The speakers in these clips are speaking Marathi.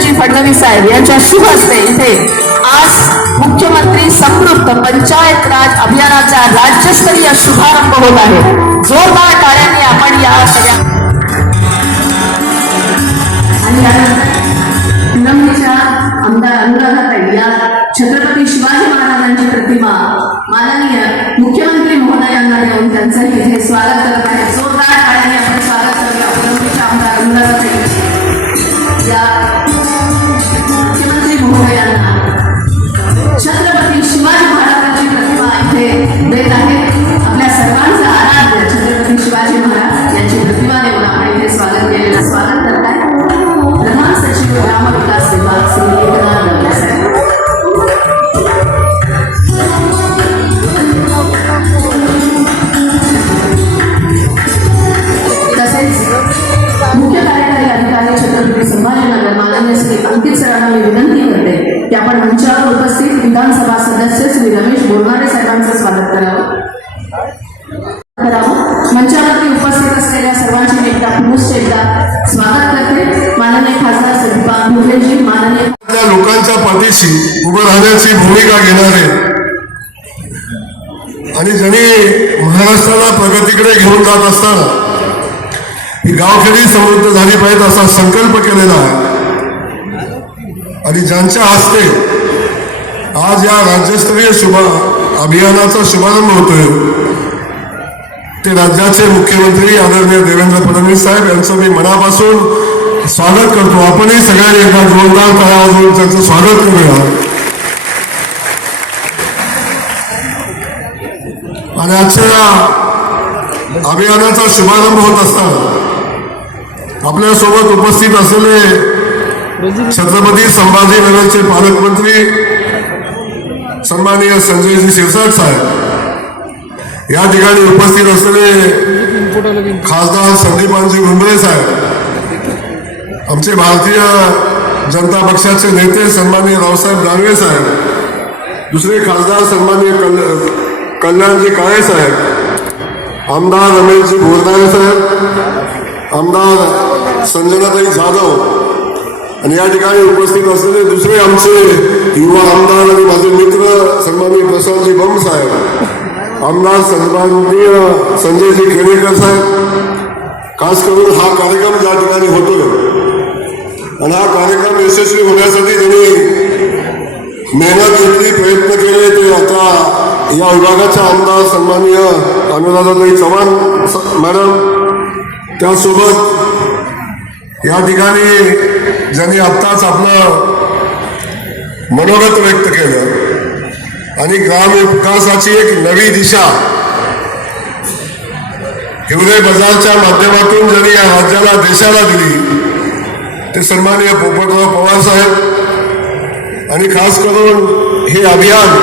देवेंद्रजी फडणवीस साहेब यांच्या शुभ हस्ते इथे आज मुख्यमंत्री समृद्ध पंचायत राज अभियानाचा राज्यस्तरीय शुभारंभ होत आहे. जोरदार टाळ्यांनी आपण या सगळ्या आमदार अनुराधाताई या छत्रपती शिवाजी महाराजांची प्रतिमा माननीय मुख्यमंत्री महोदयांना देऊन त्यांचं इथे स्वागत करत आहे. जोरदार इथे देत स्वागत करते माननीय खासदार माननीय लोकांच्या पाठीशी उभं राहण्याची भूमिका घेणारे आणि ज्यांनी महाराष्ट्राला प्रगतीकडे घेऊन जात असताना ही गावखेडी समृद्ध झाली पाहिजे असा संकल्प केलेला आहे. आणि ज्यांच्या हस्ते आज या राज्यस्तरीय शुभ अभियानाचा शुभारंभ होतोय ते राज्याचे मुख्यमंत्री आदरणीय देवेंद्र फडणवीस साहेब यांचं मी मनापासून स्वागत करतो. आपणही सगळ्यांनी एकदा जोरदार टाळ्या वाजवून त्यांचं स्वागत करूया. आणि आजच्या या अभियानाचा शुभारंभ होत असताना आपल्यासोबत उपस्थित असलेले छत्रपती संभाजीनगरचे पालकमंत्री सन्माननीय संजयजी शिरसाट साहेब या ठिकाणी उपस्थित असलेले खासदार संदीपानजी भुमरे साहेब आमचे भारतीय जनता पक्षाचे नेते सन्माननीय रावसाहेब दानवे साहेब दुसरे खासदार सन्माननीय कल कल्याणजी काळे साहेब आमदार रमेशजी भोरदारे साहेब आमदार संजनाताई जाधव आणि या ठिकाणी उपस्थित असलेले दुसरे आमचे युवा आमदार आणि माझे मित्र सन्माननीय प्रसादजी बम साहेब. आमदार सन्माननीय संजयजी केळेकर साहेब खास करून हा कार्यक्रम ज्या ठिकाणी होतोय. आणि हा कार्यक्रम यशस्वी होण्यासाठी त्यांनी मेहनत घेतली प्रयत्न केले. ते आता या विभागाच्या आमदार सन्माननीय अनुराधाताई चव्हाण स- मॅडम त्यासोबत या ठिकाणी ज्यांनी आत्ताच आपलं मनोगत व्यक्त केलं आणि ग्राम विकासाची एक नवी दिशा. हिवरे बजारच्या माध्यमातून जरी या राज्याला देशाला दिली ते सन्माननीय पोपटराव पवार साहेब आणि खास करून हे अभियान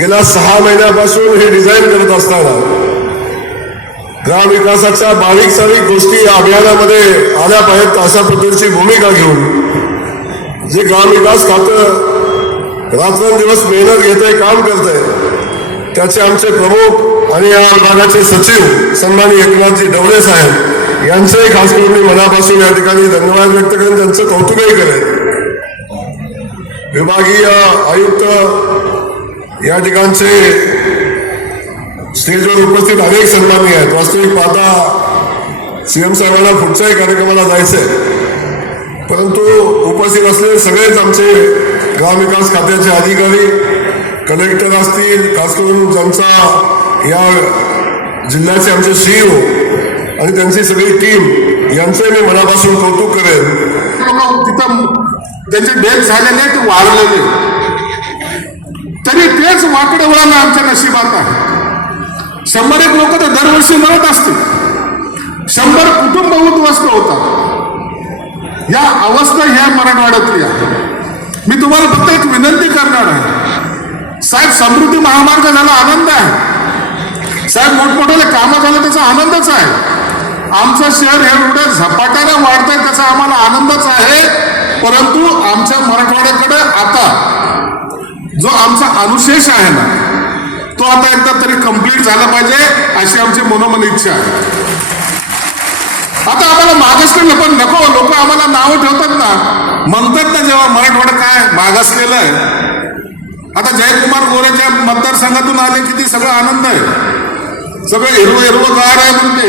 गेल्या सहा महिन्यापासून हे डिझाईन करत असताना ग्रामविकासाच्या बारीक सारीक गोष्टी या अभियानामध्ये आल्या पाहिजेत अशा पद्धतीची भूमिका घेऊन जे ग्रामविकास खातं रात्रंदिवस मेहनत घेत आहे काम करत आहे त्याचे आमचे प्रमुख आणि या विभागाचे सचिव सन्मानी एकनाथजी डवळे साहेब यांचंही खास करून मी मनापासून या ठिकाणी धन्यवाद व्यक्त करेन. त्यांचं कौतुकही करेन. विभागीय आयुक्त या ठिकाणचे स्टेजवर उपस्थित अनेक सन्मानी आहेत. वास्तविक पाहता सीएम साहेबांना पुढच्याही कार्यक्रमाला जायचंय. परंतु उपस्थित असलेले सगळेच आमचे ग्रामविकास खात्याचे अधिकारी कलेक्टर असतील खास करून ज्यांचा या जिल्ह्याचे आमचे सीईओ आणि त्यांची सगळी टीम यांचं मी मनापासून कौतुक करेन. लोक तिथं त्यांचे डेथ झालेले ते वाढलेले तरी तेच वाकडे वळण आमच्या नशिबात आहे. शंभर एक लोक तर दरवर्षी मरत असतील. शंभर कुटुंब उद्ध्वस्त होतात. या अवस्था ह्या मराठवाड्यातली आहे. मी तुम्हाला फक्त एक विनंती करणार आहे. साहेब समृद्धी महामार्ग झाला आनंद आहे. साहेब मोठमोठ्याने कामं झालं त्याचा आनंदच आहे. आमचं शहर हे एवढं झपाट्याने वाढतंय त्याचा आम्हाला आनंदच आहे. परंतु आमच्या मराठवाड्याकडे आता जो आमचा अनुशेष आहे ना तो आता एकदा तरी कंप्लीट झाला पाहिजे अशी आमची मनोमन इच्छा आहे. आता आम्हाला मागासलेलं पण नको लोक आम्हाला नावं ठेवतात ना. म्हणतात ना जेव्हा मराठवाडा काय मागासलेलं आहे. आता जयकुमार गोरेच्या मतदारसंघातून आले किती सगळं आनंद आहे. सगळं हिरवं हिरवं गार आहे म्हणजे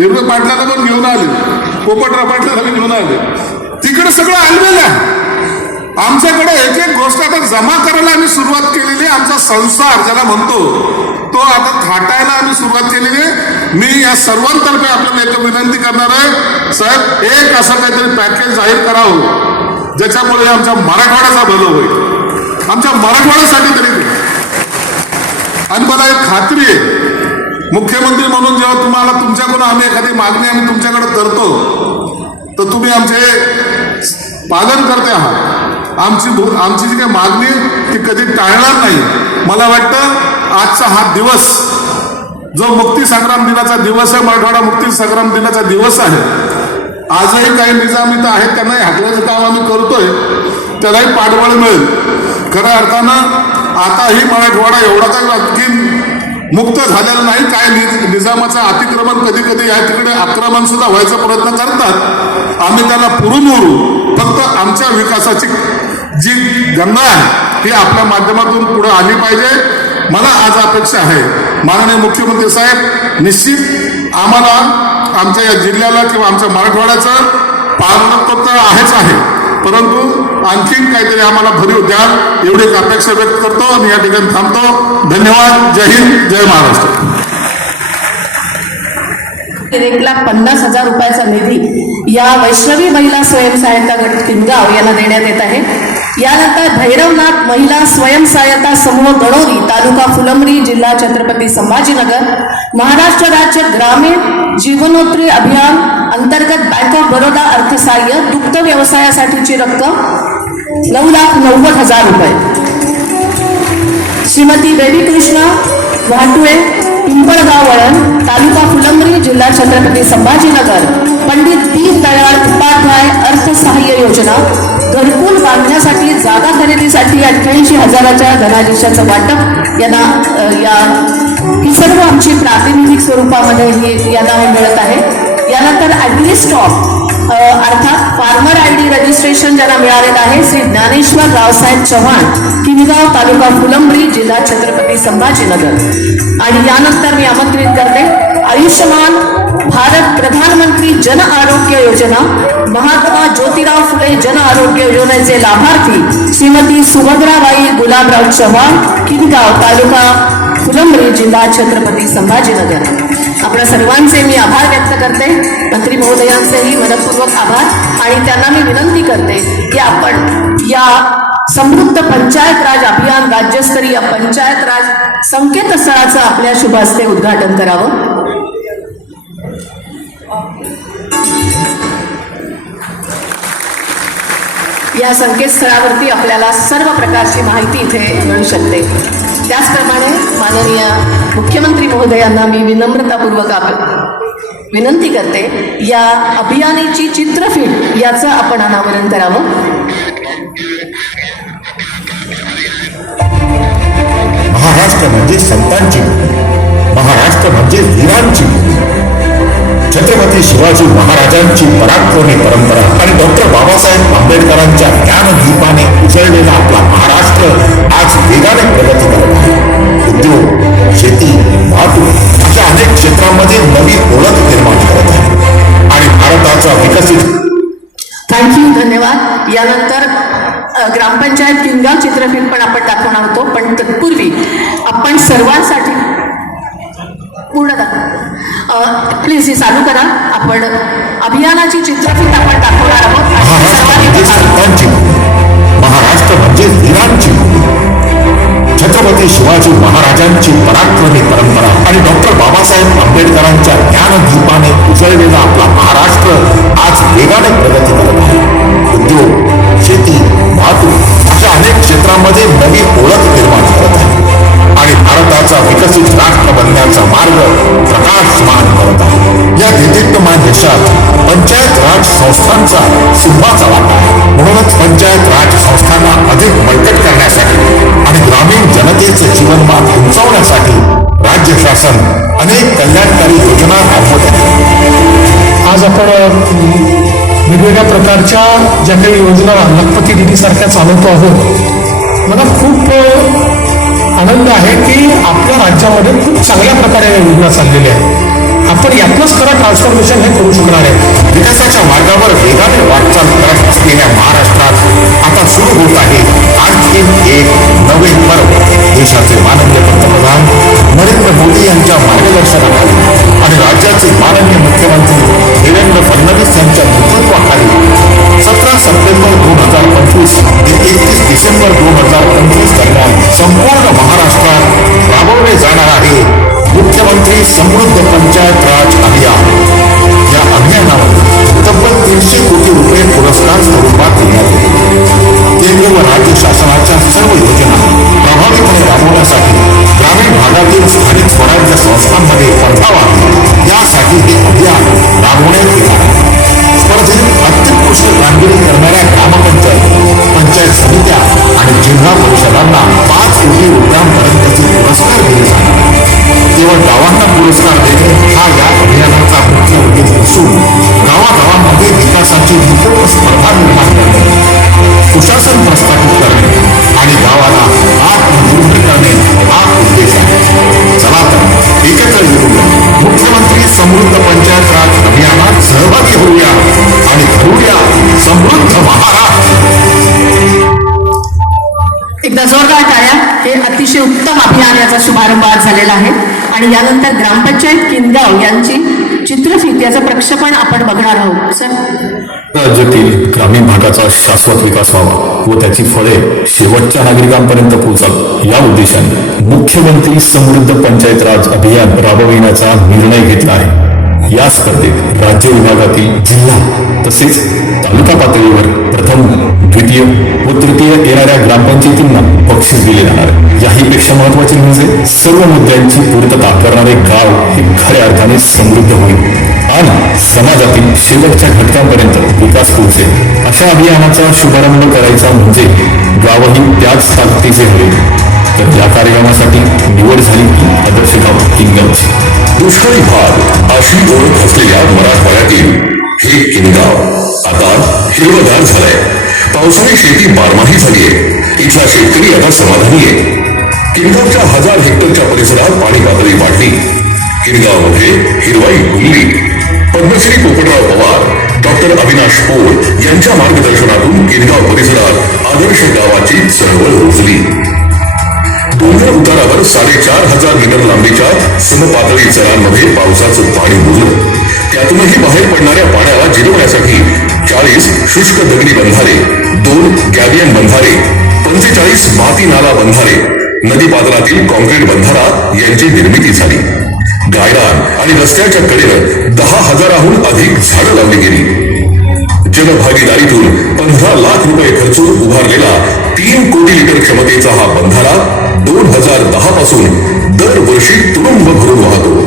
हिरवं पाटलाला पण घेऊन आले. पोपट पाटलाला पण घेऊन आले. तिकडे सगळं आललेलं आहे. आमच्याकडे गोष्ट आता जमा करायला आम्ही सुरुवात केलेली आहे. आमचा संसार ज्याला म्हणतो तो आता थाटायला आम्ही सुरुवात केलेली आहे. मी या सर्वांतर्फे आपल्याला एक विनंती करणार आहे साहेब एक असं काहीतरी पॅकेज जाहीर करावं ज्याच्यामुळे आमच्या मराठवाड्याचा भलं होईल. आमच्या मराठवाड्यासाठी तरी आणि मला एक खात्री आहे मुख्यमंत्री म्हणून जेव्हा तुम्हाला तुमच्याकडून आम्ही एखादी मागणी आम्ही तुमच्याकडे करतो तर तुम्ही आमचे पालन करते आहात. आमची भू- आमची जी काही मागणी ती कधी टाळणार नाही. मला वाटतं आजचा हा दिवस जो मुक्ती संग्राम दिनाचा दिवस आहे मराठवाडा मुक्ती संग्राम दिनाचा दिवस आहे आजही काही निजामी तर आहेत त्यांनाही हाकल्याचं काम आम्ही करतोय त्यालाही पाठबळ मिळेल. खऱ्या अर्थानं आताही मराठवाडा एवढा काही आणखी मुक्त झालेला नाही काय नि- निजामाचं अतिक्रमण कधी कधी या तिकडे आक्रमण सुद्धा व्हायचा प्रयत्न करतात. आम्ही त्याला पुरून उरू फक्त आमच्या विकासाची जी गंगा आहे ती आपल्या माध्यमातून पुढे आली पाहिजे. मला आज अपेक्षा आहे माननीय मुख्यमंत्री साहेब निश्चित आम्हाला आमच्या या जिल्ह्याला किंवा आमच्या मराठवाड्याचं पालनत्व तर आहेच आहे. परंतु आणखीन काहीतरी आम्हाला भरीव द्याल एवढी अपेक्षा व्यक्त करतो आणि या ठिकाणी थांबतो. धन्यवाद. जय हिंद जय महाराष्ट्र. एक लाख पन्नास हजार रुपयाचा निधी या वैष्णवी महिला स्वयंसहायता गट किनगाव यांना देण्यात येत आहे. यानंतर भैरवनाथ महिला स्वयंसहायता समूह गणोरी तालुका फुलंब्री जिल्हा छत्रपती संभाजीनगर महाराष्ट्र राज्य ग्रामीण जीवनोत्री अभियान अंतर्गत बँक ऑफ बरोदा अर्थसहाय्य दुग्ध व्यवसायासाठीची रक्कम नऊ लाख नव्वद हजार रुपये. श्रीमती बेबी कृष्ण वाटुळे पिंपळगाव वळण तालुका फुलंब्री जिल्हा छत्रपती संभाजीनगर पंडित दीनदयाळ उपाध्याय अर्थसहाय्य योजना घरकुल बांधण्यासाठी जागा खरेदीसाठी अठ्ठ्याऐंशी हजाराच्या धनादेशाचं वाटप. यांना या ही सर्व आमची प्रातिनिधिक स्वरूपामध्ये ही यांना मिळत आहे. यानंतर ॲग्री स्टॉक अर्थात फार्मर आय डी रजिस्ट्रेशन ज्यांना मिळालेलं आहे श्री ज्ञानेश्वर रावसाहेब चव्हाण किनगाव तालुका फुलंब्री जिल्हा छत्रपती संभाजीनगर. आणि यानंतर मी आमंत्रित करते. आयुष्यमान भारत प्रधानमंत्री जन आरोग्य योजना महात्मा ज्योतिराव फुले जन आरोग्य योजनेचे लाभार्थी श्रीमती सुभद्राबाई गुलाबराव चव्हाण किनगाव तालुका फुलंब्री जिल्हा छत्रपती संभाजीनगर. आपल्या सर्वांचे मी आभार व्यक्त करते. मंत्री महोदयांचेही मनपूर्वक आभार आणि त्यांना मी विनंती करते की आपण या समृद्ध पंचायत राज अभियान राज्यस्तरीय पंचायत राज संकेतस्थळाचं आपल्या शुभ हस्ते उद्घाटन करावं. या संकेतस्थळावरती आपल्याला सर्व प्रकारची माहिती इथे मिळू शकते त्याचप्रमाणे माननीय मुख्यमंत्री महोदयांना मी विनम्रतापूर्वक आप विनंती करते या अभियानाची चित्रफीट याचं आपण अनावरण करावं महाराष्ट्र म्हणजे संतांची महाराष्ट्र म्हणजे वीरांची भूमी. छत्रपती शिवाजी महाराजांची पराक्रमी परंपरा आणि डॉक्टर बाबासाहेब आंबेडकरांच्या ज्ञानदीपाने उजळलेला आपला महाराष्ट्र आज वेगाने प्रगती करत आहे. उद्योग शेती वाहतूक अशा अनेक क्षेत्रांमध्ये नवी ओळख निर्माण करत आहे. आणि भारताचा विकसित थँक्यू धन्यवाद. यानंतर ग्रामपंचायत किनगाव चित्रफिल्म पण आपण दाखवणार होतो पण तत्पूर्वी आपण सर्वांसाठी पूर्ण दाखव प्लीज ही चालू करा. आपण अभियानाची चित्रफित आपण दाखवणार आहोत. महाराष्ट्र म्हणजे वीरांची. छत्रपती शिवाजी महाराजांची पराक्रमी परंपरा आणि डॉक्टर बाबासाहेब आंबेडकरांच्या ज्ञानदीपाने उजळलेला आपला महाराष्ट्र आज वेगाने प्रगती करत आहे. उद्योग शेती वाहतूक अशा अनेक क्षेत्रांमध्ये नवी ओळख निर्माण भारताचा विकसित राष्ट्र बनण्याचा मार्ग प्रकाशमान करत आहे या देदीप्यमान देशात पंचायत राज संस्थांचा सिंहाचा वाटा आहे. म्हणूनच पंचायत राज संस्थांना अधिक बळकट करण्यासाठी आणि ग्रामीण जनतेचे जीवनमान उंचावण्यासाठी राज्य शासन अनेक कल्याणकारी योजना राबवत आहे. आज आपण वेगवेगळ्या प्रकारच्या ज्या काही योजना लखपती दिदीसारख्या चालवतो आहोत मला खूप आनंद आहे की आपल्या राज्यामध्ये खूप चांगल्या प्रकारे या योजना चाललेल्या आहेत आपण यातनंच खरं ट्रान्सफॉर्मेशन हे करू शकणार आहे. विकासाच्या मार्गावर वेगाने वाटचाल करत असलेल्या महाराष्ट्र झालेला आहे. आणि यानंतर ग्रामपंचायत किनगाव यांची चित्रफित याचं प्रक्षेपण आपण बघणार आहोत. सर? राज्यातील ग्रामीण भागाचा शाश्वत विकास व्हावा व त्याची फळे शेवटच्या नागरिकांपर्यंत पोहोचावी. या उद्देशाने मुख्यमंत्री समृद्ध पंचायत राज अभियान राबविण्याचा निर्णय घेतला आहे. या स्पर्धेत राज्य विभागातील जिल्हा तसेच तालुका पातळीवर प्रथम द्वितीय व तृतीय येणाऱ्या ग्रामपंचायतींना बक्षीस दिले जाणार आहे. याहीपेक्षा महत्त्वाचे म्हणजे सर्व मुद्द्यांची पूर्तता करणारे गाव हे खऱ्या अर्थाने समृद्ध होईल. आणि समाजातील शेवटच्या घटकांपर्यंत विकास पोहोचेल. अशा अभियानाचा शुभारंभ करायचा म्हणजे गावही त्याच ताकदीचे होईल. तर या कार्यक्रमासाठी निवड झाली की आदर्श गाव किंगलची दुष्काळी भाग अशी ओळख असलेल्या मराठवाड्यातील हे किनगाव. आता हिरवगार झालंय. पावसाळी शेती बारमाही झालीय. इथला शेतकरी आता समाधानी आहे किनगावच्या हजार हेक्टरच्या परिसरात पाणी पातळी वाढली. किनगावमध्ये हिरवाई गुल्ली पद्मश्री पोपटराव पवार डॉक्टर अविनाश पोळ यांच्या मार्गदर्शनातून किनगाव परिसरात आदर्श गावाची चळवळ रुजली डोंगर उतारावर साडेचार हजार मीटर लांबीच्या समपातळी चरांमध्ये पावसाचं पाणी मुरलं. त्यातूनही बाहेर पडणाऱ्या पाण्याला जिरवण्यासाठी चाळीस शुष्क दगडी बंधारे दोन गॅबियन बंधारे पंचेचाळीस माती नाला बंधारे नदीपात्रातील कॉन्क्रीट बंधारा यांची निर्मिती झाली. गायरान आणि रस्त्याच्या कडेनं दहा हजाराहून अधिक झाडं लावली गेली. जनभागीदारीतून पंधरा लाख रुपये खर्चून उभारलेला तीन कोटी लिटर क्षमतेचा हा बंधारा दोन हजार दहा पासून दरवर्षी तुडुंब भरून वाहतो.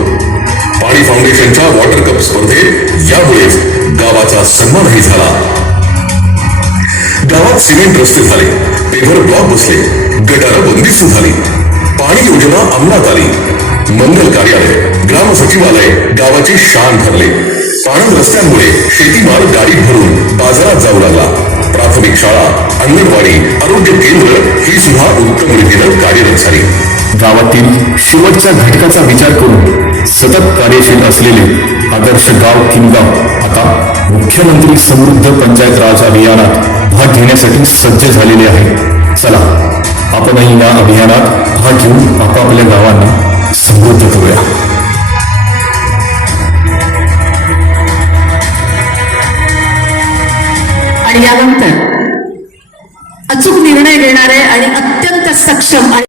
पाणी फाउंडेशनच्या वॉटर कप स्पर्धेत यावेळेस गावाचा सन्मानही झाला. गावात सिमेंट रस्ते झाले. पेव्हर ब्लॉक बसले. गटारं बंदिस्त झाली. पाणी योजना अंमलात आली. मंगल कार्यालय ग्राम सचिवालय गावाचे शान ठरले पाणंद रस्त्यांमुळे शेतीमाल गाडीत भरून बाजारात जाऊ लागला. प्राथमिक शाळा अंगणवाडी आरोग्य केंद्र ही सुद्धा उत्तम रीतीनं कार्यरत झाली. गावातील शेवटच्या घटकाचा विचार करून सतत कार्यशील असलेले आदर्श गाव किनगाव आता मुख्यमंत्री समृद्ध पंचायत राज अभियानात भाग घेण्यासाठी सज्ज झालेले आहे. चला आपणही या अभियानात भाग घेऊन आपापल्या गावांना समृद्ध करूया. आणि यानंतर अचूक निर्णय घेणारे आणि अत्यंत सक्षम आणि